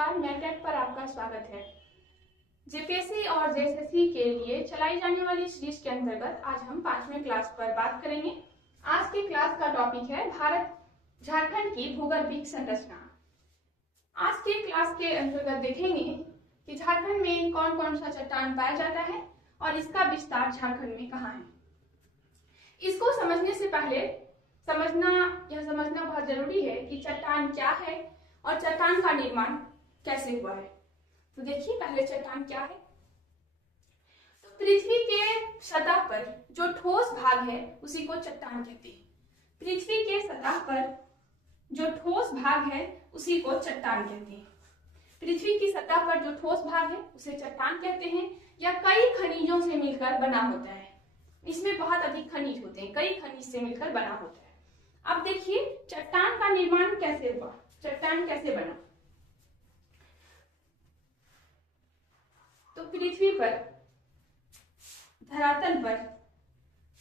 नमस्कार, मैटेक पर आपका स्वागत है। जेपीएससी और जेएसएससी के लिए चलाई जाने वाली सीरीज के अंतर्गत आज हम 5वें क्लास पर बात करेंगे। आज की क्लास का टॉपिक है भारत झारखंड की भूगर्भीय संरचना। आज की क्लास के अंतर्गत देखेंगे कि झारखंड में कौन कौन सा चट्टान पाया जाता है और इसका विस्तार झारखंड में कहाँ है। इसको समझने से पहले समझना बहुत जरूरी है कि चट्टान क्या है और चट्टान का निर्माण कैसे हुआ है। तो देखिए पहले चट्टान क्या है। तो पृथ्वी के सतह पर जो ठोस भाग है उसी को चट्टान कहते हैं। पृथ्वी के सतह पर जो ठोस भाग है उसी को चट्टान कहते हैं। पृथ्वी की सतह पर जो ठोस भाग है उसे चट्टान कहते हैं या कई खनिजों से मिलकर बना होता है। इसमें बहुत अधिक खनिज होते हैं, कई खनिज से मिलकर बना होता है। अब देखिए चट्टान का निर्माण कैसे हुआ, चट्टान कैसे बना। तो पृथ्वी पर धरातल पर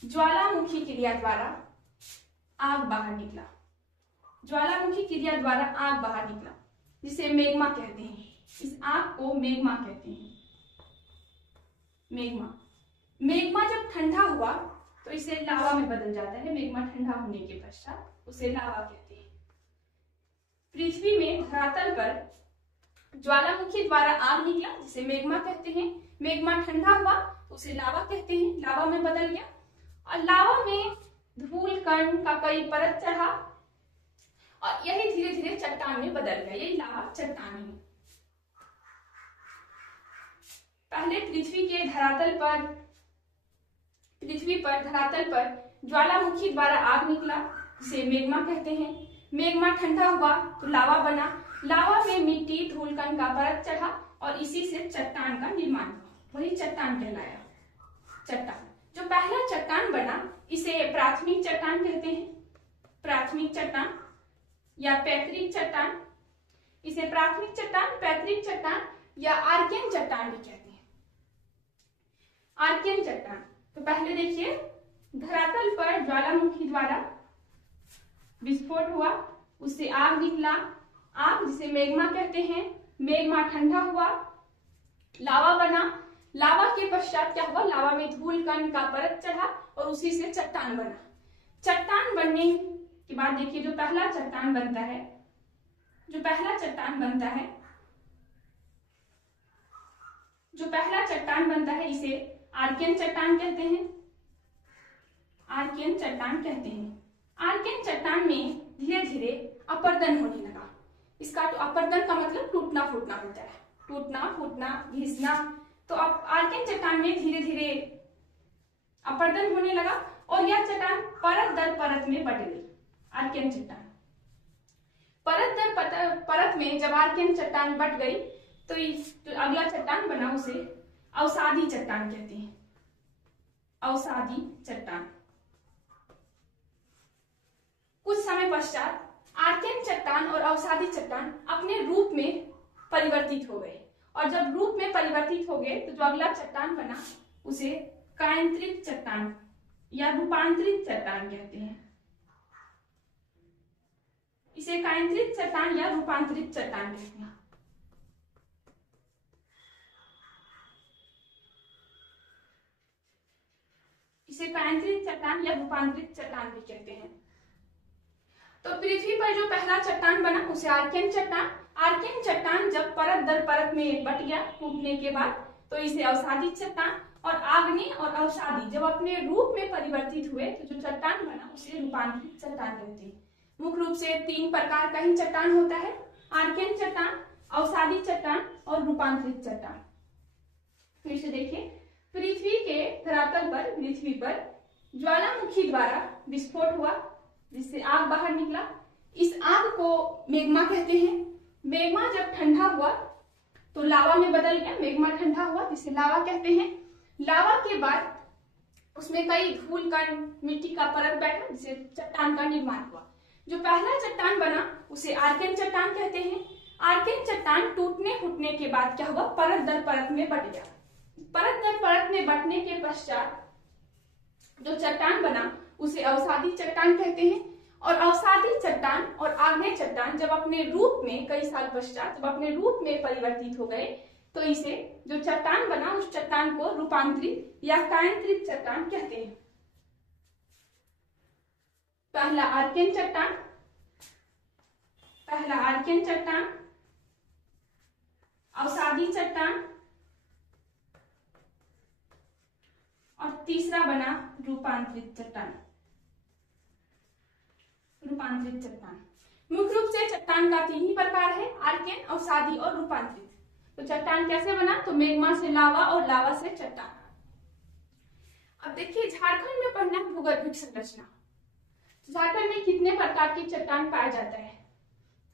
ज्वालामुखी क्रिया द्वारा आग बाहर निकला। ज्वालामुखी क्रिया द्वारा आग बाहर निकला जिसे मैग्मा कहते हैं। इस आग को मैग्मा कहते हैं। मैग्मा जब ठंडा हुआ तो इसे लावा में बदल जाता है। मैग्मा ठंडा होने के पश्चात उसे लावा कहते हैं। पृथ्वी में धरातल पर ज्वालामुखी द्वारा आग निकला जिसे मैग्मा कहते हैं। मैग्मा ठंडा हुआ तो उसे लावा कहते हैं। लावा में बदल गया और लावा में धूल कण का कई परत चढ़ा और यही धीरे धीरे चट्टान में बदल गया। यही लावा चट्टान है। पहले पृथ्वी पर धरातल पर ज्वालामुखी द्वारा आग निकला जिसे मैग्मा कहते हैं। मैग्मा ठंडा हुआ तो लावा बना। लावा में मिट्टी धूल कण का परत चढ़ा और इसी से चट्टान का निर्माण हुआ। वही चट्टान कहलाया। चट्टान जो पहला चट्टान बना इसे प्राथमिक चट्टान कहते हैं। प्राथमिक चट्टान या पैतृक चट्टान, इसे प्राथमिक चट्टान, पैतृक चट्टान या आर्कियन चट्टान भी कहते हैं। आर्कियन चट्टान तो पहले देखिए धरातल पर ज्वालामुखी द्वारा विस्फोट हुआ, उससे आग निकला। आग जिसे मैग्मा कहते हैं। मैग्मा ठंडा हुआ, लावा बना। लावा के पश्चात क्या हुआ, लावा में धूल कण का परत चढ़ा और उसी से चट्टान बना। चट्टान बनने के बाद देखिए जो पहला चट्टान बनता है इसे आर्कियन चट्टान कहते हैं। आर्कियन चट्टान कहते हैं। आर्कियन चट्टान में धीरे धीरे अपर्दन होने लगा। इसका तो अपर्दन का मतलब टूटना फूटना होता है। टूटना फूटना, घिसना। तो अब आर्कियन चट्टान में धीरे धीरे अपर्दन होने लगा और यह चट्टान परत दर परत में बट गई। आर्कियन चट्टान परत दर परत में जब आर्कियन चट्टान बट गई तो जो अगला चट्टान बना उसे अवसादी चट्टान कहते हैं। अवसादी चट्टान। कुछ समय पश्चात आर्कियन चट्टान और अवसादी चट्टान अपने रूप में परिवर्तित हो गए और जब रूप में परिवर्तित हो गए तो जो अगला चट्टान बना उसे कायांतरित चट्टान या रूपांतरित चट्टान कहते हैं। इसे कायांतरित चट्टान या रूपांतरित चट्टान कहते हैं। इसे कायांतरित चट्टान या रूपांतरित चट्टान भी कहते हैं। तो पृथ्वी पर जो पहला चट्टान बना उसे आर्कियन चट्टान। आर्कियन चट्टान जब परत दर परत में बट गया टूटने के बाद तो इसे अवसादी चट्टान। और आग्नेय और अवसादी जब अपने रूप में परिवर्तित हुए तो जो चट्टान बना उसे रूपांतरित चट्टान कहते हैं। मुख्य रूप से 3 प्रकार का ही चट्टान होता है, आर्कियन चट्टान, अवसादी चट्टान और रूपांतरित चट्टान। फिर से देखिए पृथ्वी के धरातल पर ज्वालामुखी द्वारा विस्फोट हुआ जिससे आग बाहर निकला। इस आग को मैग्मा कहते हैं। मैग्मा जब ठंडा हुआ तो लावा में बदल गया। मैग्मा ठंडा हुआ जिसे लावा कहते हैं। लावा के बाद उसमें कई धूल कण मिट्टी का परत बैठा जिससे चट्टान का निर्माण हुआ। जो पहला चट्टान बना उसे आर्कियन चट्टान कहते हैं। आर्कियन चट्टान टूटने फूटने के बाद क्या हुआ, परत दर परत में बट गया। परत दर परत में बटने के पश्चात जो चट्टान बना उसे अवसादी चट्टान कहते हैं। और अवसादी चट्टान और आग्नेय चट्टान जब अपने रूप में कई साल पश्चात जब अपने रूप में परिवर्तित हो गए तो इसे जो चट्टान बना उस चट्टान को रूपांतरित या कायांतरित चट्टान कहते हैं। पहला आर्कियन चट्टान, अवसादी चट्टान और तीसरा बना रूपांतरित चट्टान। मुख्य रूप से चट्टान का 3 ही प्रकार है, आर्कियन, अवसादी और रूपांतरित। तो चट्टान कैसे बना? तो मैग्मा से लावा और लावा से चट्टान। अब देखिए झारखंड में पढ़ना भूगर्भिक संरचना। झारखंड में कितने प्रकार की चट्टान पाया जाता है?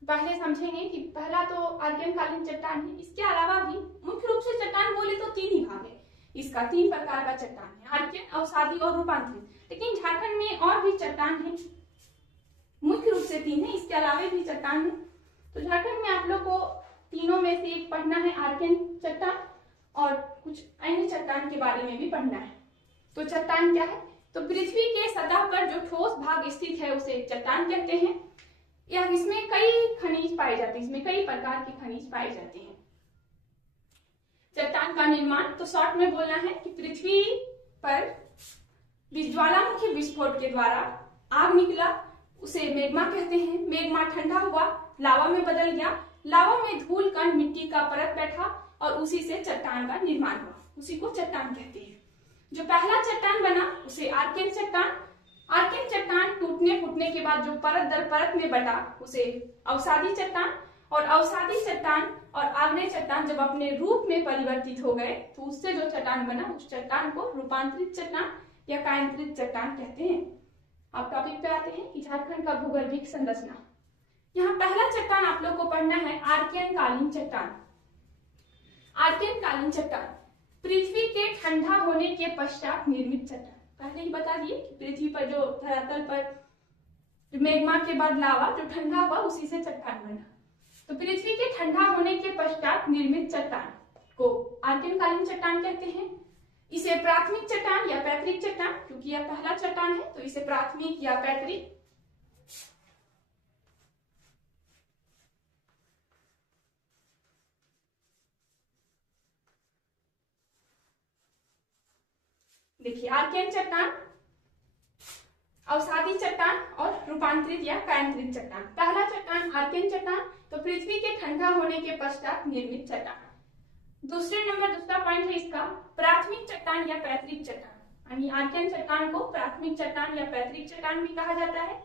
पहले समझेंगे कि पहला तो आर्कियन कालीन चट्टान है। इसके अलावा भी मुख्य रूप से चट्टान बोले तो 3 ही भाग है। इसका 3 प्रकार का चट्टान है, आर्कियन, अवसादी और रूपांतरित। लेकिन झारखंड में और भी चट्टान है, मुख्य रूप से 3 है, इसके अलावा भी चट्टान है। तो झारखंड में आप लोग को तीनों में से एक पढ़ना है, आर्कियन चट्टान, और कुछ अन्य चट्टान के बारे में भी पढ़ना है। तो चट्टान क्या है? तो पृथ्वी के सतह पर जो ठोस भाग स्थित है उसे चट्टान कहते हैं। या इसमें कई खनिज पाए जाते हैं, इसमें कई प्रकार के खनिज पाए जाते हैं। चट्टान का निर्माण तो शॉर्ट में बोलना है कि पृथ्वी पर ज्वालामुखी विस्फोट के द्वारा आग निकला, उसे मैग्मा कहते हैं। मैग्मा ठंडा हुआ, लावा में बदल गया, लावा में धूल कण मिट्टी का परत बैठा और उसी से चट्टान का निर्माण हुआ, उसी को चट्टान कहते हैं। जो पहला चट्टान बना उसे आर्कियन चट्टान, आर्कियन चट्टान टूटने फूटने के बाद जो परत दर परत में बटा उसे अवसादी चट्टान, और अवसादी चट्टान और आग्नेय चट्टान जब अपने रूप में परिवर्तित हो गए तो उससे जो चट्टान बना उस चट्टान को रूपांतरित चट्टान या कायांतरित चट्टान कहते हैं। अब टॉपिक पे आते हैं कि झारखंड का भूगर्भिक संरचना। यहाँ पहला चट्टान आप लोग को पढ़ना है आर्कियन कालीन चट्टान। आर्कियन कालीन चट्टान पृथ्वी के ठंडा होने के पश्चात निर्मित चट्टान। पहले ही बता दिए कि पृथ्वी पर जो धरातल पर मैग्मा के बाद लावा जो ठंडा हुआ उसी से चट्टान बना। तो पृथ्वी के ठंडा होने के पश्चात निर्मित चट्टान को आर्कियन कालीन चट्टान कहते हैं। इसे प्राथमिक चट्टान या पैतृक चट्टान, क्योंकि यह पहला चट्टान है तो इसे प्राथमिक या पैतृक, देखिए आर्कियन चट्टान, अवसादी चट्टान और रूपांतरित या कायांतरित चट्टान। पहला चट्टान आर्कियन चट्टान, तो पृथ्वी के ठंडा होने के पश्चात निर्मित चट्टान। दूसरा पॉइंट है इसका प्राथमिक चट्टान या पैतृक चट्टान, यानी आर्कियन चट्टान को प्राथमिक चट्टान या पैतृक चट्टान भी कहा जाता है।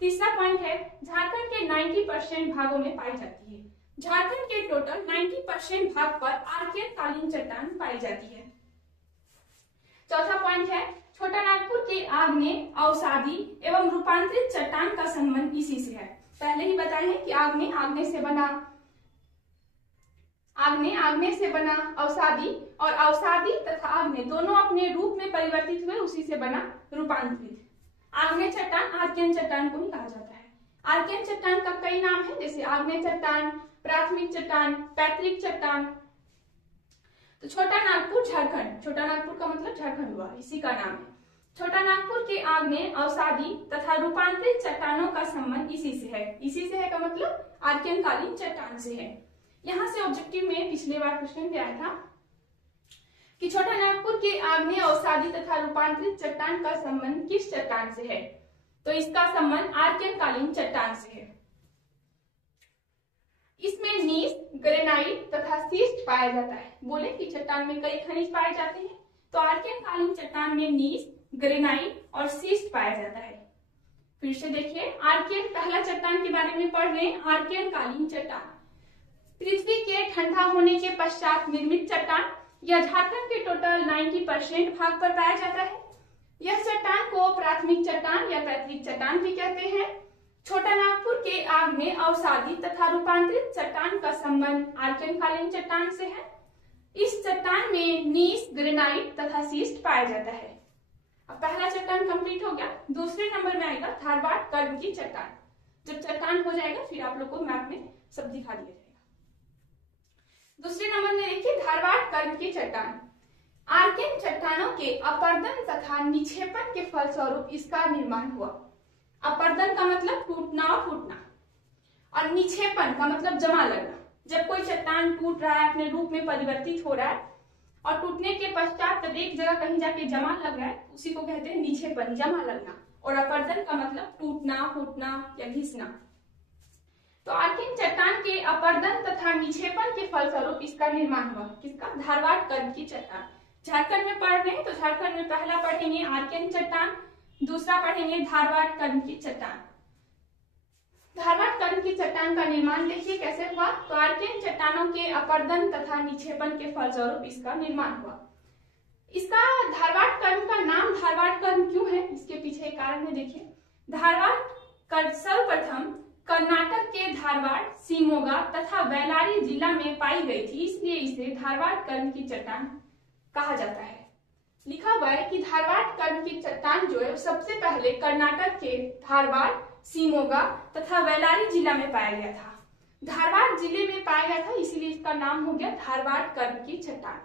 तीसरा पॉइंट है झारखंड के 90% भागों में पाई जाती है। झारखंड के टोटल 90% भाग पर आर्कियन कालीन चट्टान पाई जाती है। चौथा पॉइंट है छोटा नागपुर के आग्नेय, अवसादी एवं रूपांतरित चट्टान का संबंध इसी से है। पहले ही बताए हैं कि आग्नेय से बना अवसादी, और अवसादी तथा आग्नेय दोनों अपने रूप में परिवर्तित हुए, उसी से बना रूपांतरित। आग्नेय चट्टान आर्कियन चट्टान को ही कहा जाता है। आर्कियन चट्टान का कई नाम है, जैसे आग्नेय चट्टान, प्राथमिक चट्टान, पैतृक चट्टान। तो छोटा नागपुर झारखंड, छोटा नागपुर का मतलब झारखंड हुआ, इसी का नाम है। छोटा नागपुर के आग्नेय, अवसादी तथा रूपांतरित चट्टानों का संबंध इसी से है। इसी से है का मतलब आर्कियन कालीन चट्टान से है। यहाँ से ऑब्जेक्टिव में पिछले बार क्वेश्चन भी आया था कि छोटा नागपुर के आग्नेय, अवसादी तथा रूपांतरित चट्टान का संबंध किस चट्टान से है? तो इसका संबंध आर्कियन कालीन चट्टान से है। इसमें नीस, ग्रेनाइट तथा सीस्ट पाया जाता है। बोले कि चट्टान में कई खनिज पाए जाते हैं, तो आर्कियन कालीन चट्टान में नीस, ग्रेनाइट और सीस्ट पाया जाता है। फिर से देखिए आर्कियन, पहला चट्टान के बारे में पढ़ रहे हैं। आर्कियन कालीन चट्टान पृथ्वी के ठंडा होने के पश्चात निर्मित चट्टान, यह झारखंड के टोटल 90% भाग पर पाया जाता है। यह चट्टान को प्राथमिक चट्टान या पैतृक चट्टान भी कहते हैं। छोटा नागपुर के आग्नेय, अवसादी तथा रूपांतरित चट्टान का संबंध आर्कियन कालीन चट्टान से है। इस चट्टान में नीस, ग्रेनाइट तथा सीस्ट पाया जाता है। अब पहला चट्टान कंप्लीट हो गया। दूसरे नंबर में आएगा धारवाड़ कर्व की चट्टान। जब चट्टान हो जाएगा फिर आप लोग को मैप में सब दिखा दिया जाएगा। दूसरे नंबर में देखिए धारवाड़ कर्व की चट्टान। आर्कियन चट्टानों के अपर्दन तथा निक्षेपण के फलस्वरूप इसका निर्माण हुआ। अपर्दन का मतलब टूटना और फूटना, और निक्षेपण का मतलब जमा लगना। जब कोई चट्टान टूट रहा है, अपने रूप में परिवर्तित हो रहा है और टूटने के पश्चात जब एक जगह कहीं जाके जमा लग रहा है, उसी को कहते हैं निक्षेपण, जमा लगना। और अपर्दन का मतलब टूटना, फूटना या घिसना। तो आर्किन चट्टान के अपर्दन तथा निक्षेपण के फलस्वरूप इसका निर्माण हुआ। किसका? धारवाड़ कर्म की चट्टान। झारखंड में पढ़ रहे हैं तो झारखंड में पहला पढ़ेंगे आर्किन चट्टान, दूसरा पढ़ेंगे धारवाड़ कर्म की चट्टान। धारवाड़ कर्म की चट्टान का निर्माण देखिए कैसे हुआ। तो आर्किन चट्टानों के अपर्दन तथा निक्षेपण के फलस्वरूप इसका निर्माण हुआ। इसका धारवाड़ कर्म का नाम धारवाड़ कर्म क्यों है, इसके पीछे एक कारण है। देखिए, धारवाड़ सर्वप्रथम कर्नाटक के धारवाड़, शिमोगा तथा बेल्लारी जिला में पाई गई थी, इसलिए इसे धारवाड़ कर्म की चट्टान कहा जाता है। लिखा हुआ है कि धारवाड़ कर्म की चट्टान जो है सबसे पहले कर्नाटक के धारवाड़, शिमोगा तथा बेल्लारी जिला में पाया गया था। धारवाड़ जिले में पाया गया था, इसीलिए इसका नाम हो गया धारवाड़ कर्म की चट्टान।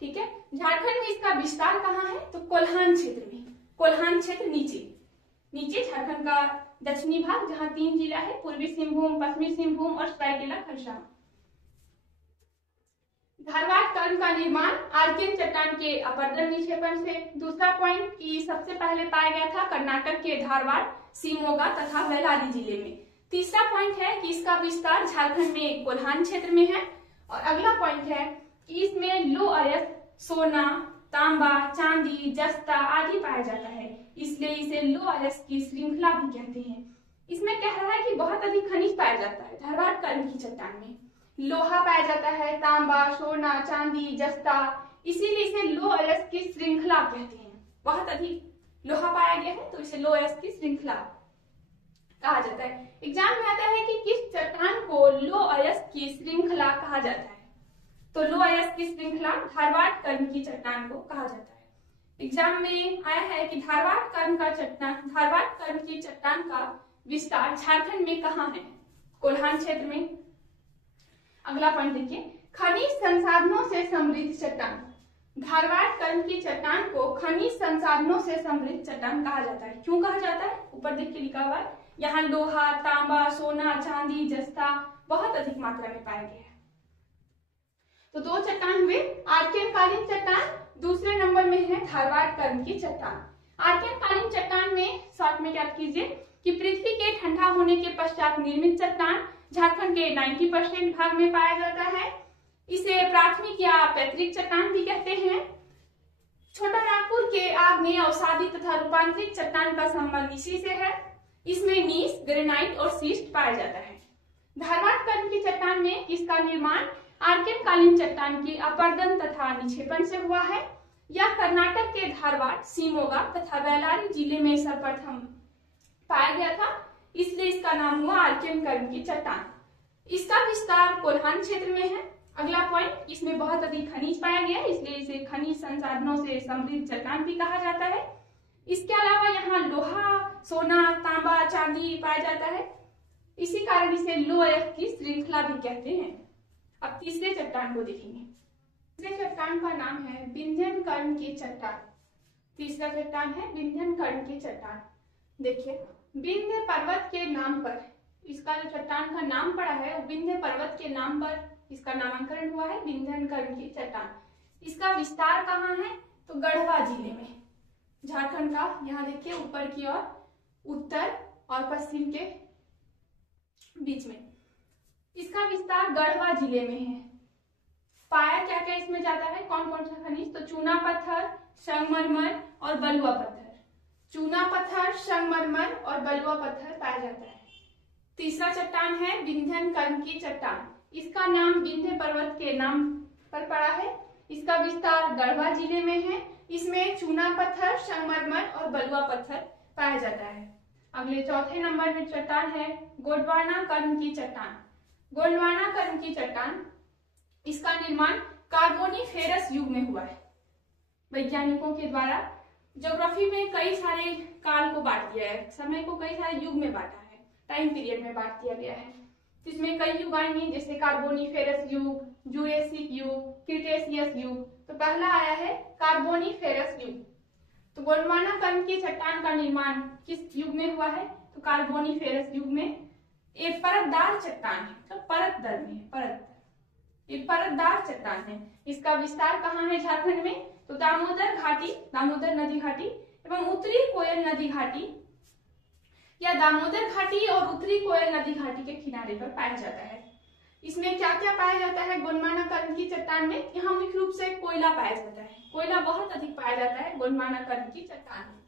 ठीक है। झारखंड में इसका विस्तार कहाँ है? तो कोल्हान क्षेत्र में। कोल्हान क्षेत्र नीचे झारखंड का दक्षिणी भाग, जहाँ 3 जिला है, पूर्वी सिंहभूम, पश्चिमी सिंहभूम और सरायकेला खरसावां। धारवाड़ कर्म का निर्माण आर्किन चट्टान के अपर्दन निक्षेपण से। दूसरा पॉइंट कि सबसे पहले पाया गया था कर्नाटक के धारवाड़, शिमोगा तथा बेल्लारी जिले में। तीसरा पॉइंट है कि इसका विस्तार झारखंड में कोल्हान क्षेत्र में है। और अगला पॉइंट है कि इसमें लो अयस्क, सोना, तांबा, चांदी, जस्ता आदि पाया जाता है, इसलिए इसे लो अयस्क की श्रृंखला भी कहते हैं। इसमें कह रहा है कि बहुत अधिक खनिज पाया जाता है धारवाड़ कर्म की चट्टान में। लोहा पाया जाता है, तांबा, सोना, चांदी, जस्ता, इसीलिए इसे लो अयस्क की श्रृंखला कहते हैं। बहुत अधिक लोहा पाया गया है तो इसे लो अयस्क की श्रृंखला कहा जाता है। एग्जाम में आता है कि किस चट्टान को लो अयस्क की श्रृंखला कहा जाता है, तो लो अयस्क की श्रृंखला धारवाड़ कर्म की चट्टान को कहा जाता है। एग्जाम में आया है कि धारवाड़ कर्म की चट्टान का विस्तार झारखंड में कहाँ है? कोल्हान क्षेत्र में। अगला पॉइंट देखिए, खनिज संसाधनों से समृद्ध चट्टान। धारवाड़ कर्म की चट्टान को खनिज संसाधनों से समृद्ध चट्टान कहा जाता है। क्यों कहा जाता है? ऊपर देखिए लिखा हुआ है, यहाँ लोहा, तांबा, सोना, चांदी, जस्ता बहुत अधिक मात्रा में पाया गया है। तो 2 चट्टान हुए, आर्किन कालीन चट्टान, दूसरे नंबर में है धारवाड़ कर्म की चट्टान। आर्किन कालीन चट्टान में शॉर्ट में क्या कीजिए कि पृथ्वी के ठंडा होने के पश्चात निर्मित चट्टान झारखंड के 90% भाग में पाया जाता है। इसे प्राथमिक या पैतृक चट्टान भी कहते हैं। छोटा नागपुर के आग्नेय अवसादी तथा रूपांतरित चट्टान का संबंध इसी से है। इसमें नीस, ग्रेनाइट और शिस्ट पाया जाता है। धारवाड़ कर्म की चट्टान में इसका निर्माण आर्किन कालीन चट्टान की अपर्दन तथा निक्षेपण से हुआ है। यह कर्नाटक के धारवाड़, शिमोगा तथा बेल्लारी जिले में सर्वप्रथम पाया गया था, इसलिए इसका नाम हुआ आर्किन कर्म की चट्टान। इसका विस्तार कोल्हान क्षेत्र में है। अगला पॉइंट, इसमें बहुत अधिक खनिज पाया गया है, इसलिए इसे खनिज संसाधनों से समृद्ध चट्टान भी कहा जाता है। इसके अलावा यहाँ लोहा, सोना, तांबा, चांदी पाया जाता है, इसी कारण इसे लो अयस्क की श्रृंखला भी कहते हैं। अब तीसरे चट्टान को देखेंगे। तीसरे चट्टान का नाम है विंध्यन कर्म की चट्टान। तीसरा चट्टान है विंध्यन कर्म की चट्टान। देखिए, विंध्य पर्वत के नाम पर इसका जो चट्टान का नाम पड़ा है, वो विंध्य पर्वत के नाम पर इसका नामांकन हुआ है, विंध्यन कर्म की चट्टान। इसका विस्तार कहाँ है? तो गढ़वा जिले में, झारखंड का। यहाँ देखिए ऊपर की ओर उत्तर और पश्चिम के बीच में इसका विस्तार गढ़वा जिले में है। पाया क्या क्या इसमें जाता है, कौन कौन सा खनिज? तो चूना पत्थर, संगमरमर और बलुआ पत्थर। चूना पत्थर, संगमरमर और बलुआ पत्थर पाया जाता है। तीसरा चट्टान है विंध्यन कर्म की चट्टान। इसका नाम विंध्य पर्वत के नाम पर पड़ा है। इसका विस्तार गढ़वा जिले में है। इसमें चूना पत्थर, संगमरमर और बलुआ पत्थर पाया जाता है। अगले चौथे नंबर में चट्टान है गोंडवाना कर्म की चट्टान। गोंडवाना कर्म की चट्टान, इसका निर्माण कार्बोनिफेरस युग में हुआ है। वैज्ञानिकों के द्वारा ज्योग्राफी में कई सारे काल को बांट दिया है, समय को कई सारे युग में बांटा है, टाइम पीरियड में बांट दिया गया है। इसमें कई युग आएंगे, जैसे कार्बोनिफेरस युग, जूरेसिक युग, क्रिटेशियस युग। तो पहला आया है कार्बोनिफेरस युग। तो गोंडवाना कर्म की चट्टान का निर्माण किस युग में हुआ है? तो कार्बोनिफेरस युग में। एक परतदार चट्टान है, तो परत दर में परत, एक परतदार चट्टान है। इसका विस्तार कहाँ है झारखंड में? तो दामोदर घाटी, दामोदर नदी घाटी एवं उत्तरी कोयल नदी घाटी या दामोदर घाटी और उत्तरी कोयल नदी घाटी के किनारे पर पाया जाता है। इसमें क्या क्या पाया जाता है गोंडवाना कर्म की चट्टान में? यहाँ मुख्य रूप से कोयला पाया जाता है, कोयला बहुत अधिक पाया जाता है गोंडवाना कर्म की चट्टान में।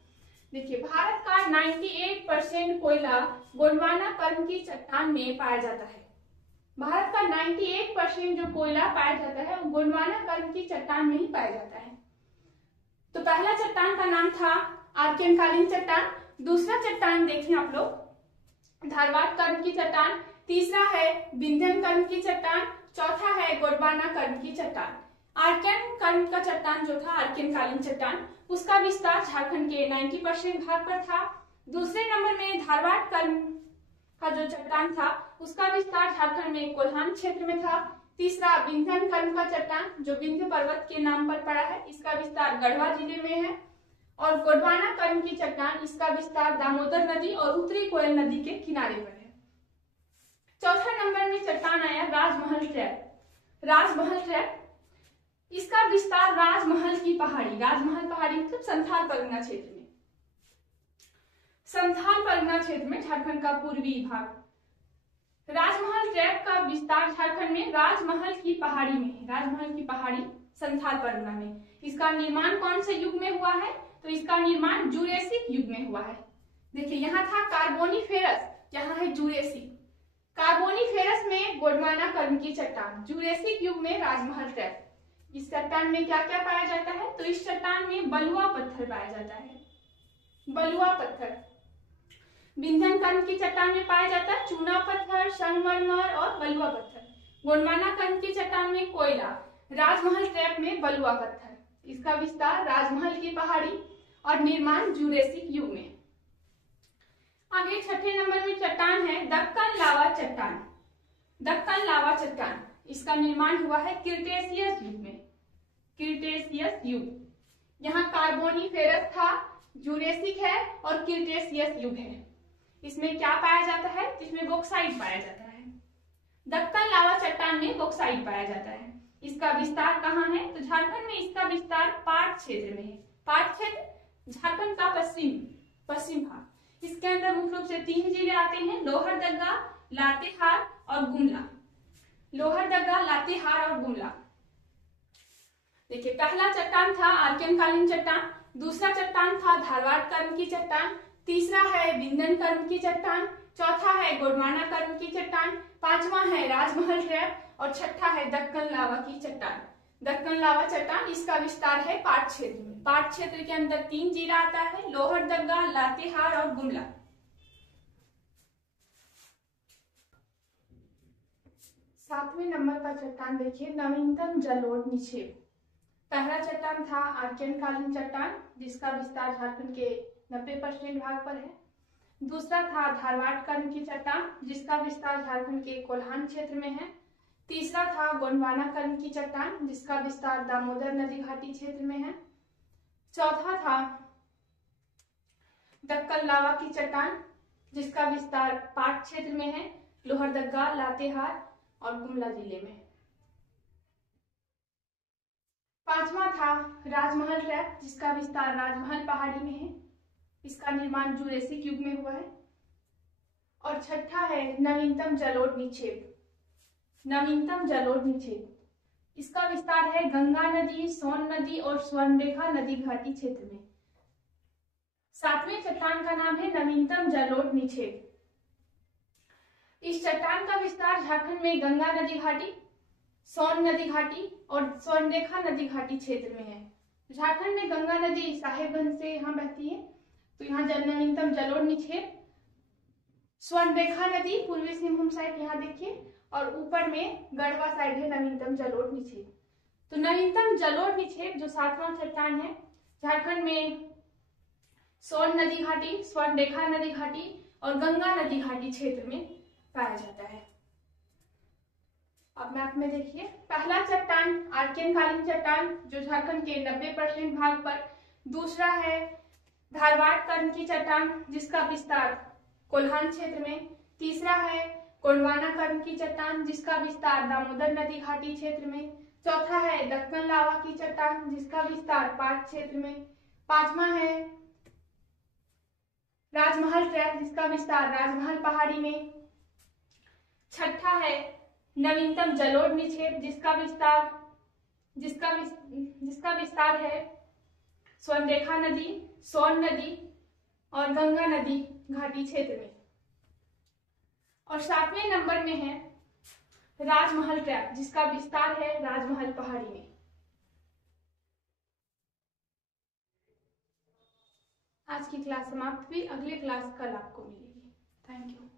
देखिए भारत का 98% कोयला गोंडवाना कर्म की चट्टान में पाया जाता है। भारत का 98% जो कोयला पाया जाता है वो गोंडवाना कर्म की चट्टान में ही पाया जाता है। तो पहला चट्टान का नाम था आर्कियनकालीन चट्टान। दूसरा चट्टान देखें आप लोग, धारवाड़ कर्म की चट्टान। तीसरा है विंध्यन कर्म की चट्टान। चौथा है गोंडवाना कर्म की चट्टान। आर्कियन कर्म का चट्टान जो था, आर्कियनकालीन चट्टान, उसका विस्तार झारखंड के 90% भाग पर था। दूसरे नंबर में धारवाड़ कर्म का जो चट्टान था उसका विस्तार झारखंड में कोल्हान क्षेत्र में था। तीसरा विंध्यन कर्म का चट्टान जो विंध्य पर्वत के नाम पर पड़ा है, इसका विस्तार गढ़वा जिले में है। और गोंडवाना कर्म की चट्टान, इसका विस्तार दामोदर नदी और उत्तरी कोयल नदी के किनारे पर है। चौथा नंबर में चट्टान आया राजमहल ट्रैप। राजमहल ट्रैप, इसका विस्तार राजमहल की पहाड़ी, राजमहल पहाड़ी मतलब संथाल परगना क्षेत्र में, संथाल परगना क्षेत्र में झारखंड का पूर्वी भाग। राजमहल ट्रैप का विस्तार झारखंड में राजमहल की पहाड़ी में है, राजमहल की पहाड़ी संथाल परगना में। इसका निर्माण कौन से युग में हुआ है? तो इसका निर्माण जूरेसिक युग में हुआ है। देखिए यहाँ था कार्बोनिफेरस, यहाँ है जूरेसिक। कार्बोनिफेरस में गोंडवाना कर्म की चट्टान, जूरेसिक युग में राजमहल ट्रैप। इस चट्टान में क्या क्या पाया जाता है? तो इस चट्टान में बलुआ पत्थर पाया जाता है, बलुआ पत्थर। विंध्यन कर्म की चट्टान में पाया जाता है चूना पत्थर, संगमरमर और बलुआ पत्थर। गोंडवाना कर्म की चट्टान में कोयला, राजमहल ट्रैप में बलुआ पत्थर। इसका विस्तार राजमहल की पहाड़ी और निर्माण जूरेसिक युग में। आगे छठे नंबर में चट्टान है दक्कन लावा चट्टान। दक्कन लावा चट्टान, इसका निर्माण हुआ है क्रिटेशियस युग में, क्रिटेशियस युग। यहाँ कार्बोनिफेरस था, जूरेसिक है और क्रिटेशियस युग है। इसमें क्या पाया जाता है? इसमें बॉक्साइट पाया जाता है। दक्कन लावा चट्टान में बॉक्साइट पाया जाता है। इसका विस्तार कहाँ है? तो झारखंड में इसका विस्तार पाट क्षेत्र में है। पाट क्षेत्र झारखंड का पश्चिम भाग। इसके अंदर मुख्य रूप से 3 जिले आते हैं, लोहरदगा, लातेहार और गुमला। लोहरदगा, लातेहार और गुमला। देखिए पहला चट्टान था आर्कियनकालीन चट्टान, दूसरा चट्टान था धारवाड़ कर्म की चट्टान, तीसरा है विंध्यन कर्म की चट्टान, चौथा है गोंडवाना कर्म की चट्टान, पांचवा है राजमहल ट्रैप और छठा है दक्कन लावा की चट्टान। दक्कन लावा चट्टान, इसका विस्तार है पाट क्षेत्र में। पाट क्षेत्र के अंदर 3 जिला आता है, लोहरदगा, लातेहार और गुमला। सातवें नंबर का चट्टान देखिए नवीनतम जलोढ़ निक्षेप। पहला चट्टान था आर्कियनकालीन चट्टान जिसका विस्तार झारखंड के 90% भाग पर है। दूसरा था धारवाड़ कर्म की चट्टान जिसका विस्तार झारखंड के कोल्हान क्षेत्र में है। तीसरा था गोंडवाना कर्म की चट्टान जिसका विस्तार दामोदर नदी घाटी क्षेत्र में है। चौथा था दक्कन लावा की चट्टान जिसका विस्तार पाट क्षेत्र में है, लोहरदगा, लातेहार और गुमला जिले में। पांचवा था राजमहल ट्रैप जिसका विस्तार राजमहल पहाड़ी में है, इसका निर्माण जूरेसिक युग में हुआ है। और छठा है नवीनतम जलोढ़ निक्षेप। नवीनतम जलोढ़ निक्षेप, इसका विस्तार है गंगा नदी, सोन नदी और स्वर्णरेखा नदी घाटी क्षेत्र में। सातवें चट्टान का नाम है नवीनतम जलोढ़ निक्षेप। इस चट्टान का विस्तार झारखंड में गंगा नदी घाटी, सोन नदी घाटी और स्वर्णरेखा नदी घाटी क्षेत्र में है। झारखंड में गंगा नदी साहेबगंज से यहाँ बहती है, तो यहाँ नवीनतम जलोढ़ निक्षेप। स्वर्णरेखा नदी पूर्वी सिंहभूम साइड यहाँ देखिए, और ऊपर में गढ़वा साइड है नवीनतम जलोढ़ निक्षेप। तो नवीनतम जलोढ़ निक्षेप जो सातवां चट्टान है, झारखंड में सोन नदी घाटी, स्वर्णरेखा नदी घाटी और गंगा नदी घाटी क्षेत्र में पाया जाता है। अब मैप में देखिए, पहला चट्टान आर्कियनकालीन चट्टान जो झारखंड के 90% भाग पर, दूसरा है धारवाड़ कर्म की चट्टान जिसका विस्तार कोल्हान क्षेत्र में। तीसरा है गोंडवाना कर्म की चट्टान जिसका विस्तार दामोदर नदी घाटी क्षेत्र में। चौथा है दक्कन लावा की चट्टान जिसका विस्तार पाट क्षेत्र में। पांचवा है राजमहल ट्रैप जिसका विस्तार राजमहल पहाड़ी में। छठा है नवीनतम जलोढ़ निक्षेप जिसका विस्तार है स्वर्णरेखा नदी, सोन नदी और गंगा नदी घाटी क्षेत्र में। और 7वें नंबर में है राजमहल ट्रैप जिसका विस्तार है राजमहल पहाड़ी में। आज की क्लास समाप्त हुई। अगली क्लास कल आपको मिलेगी। Thank you.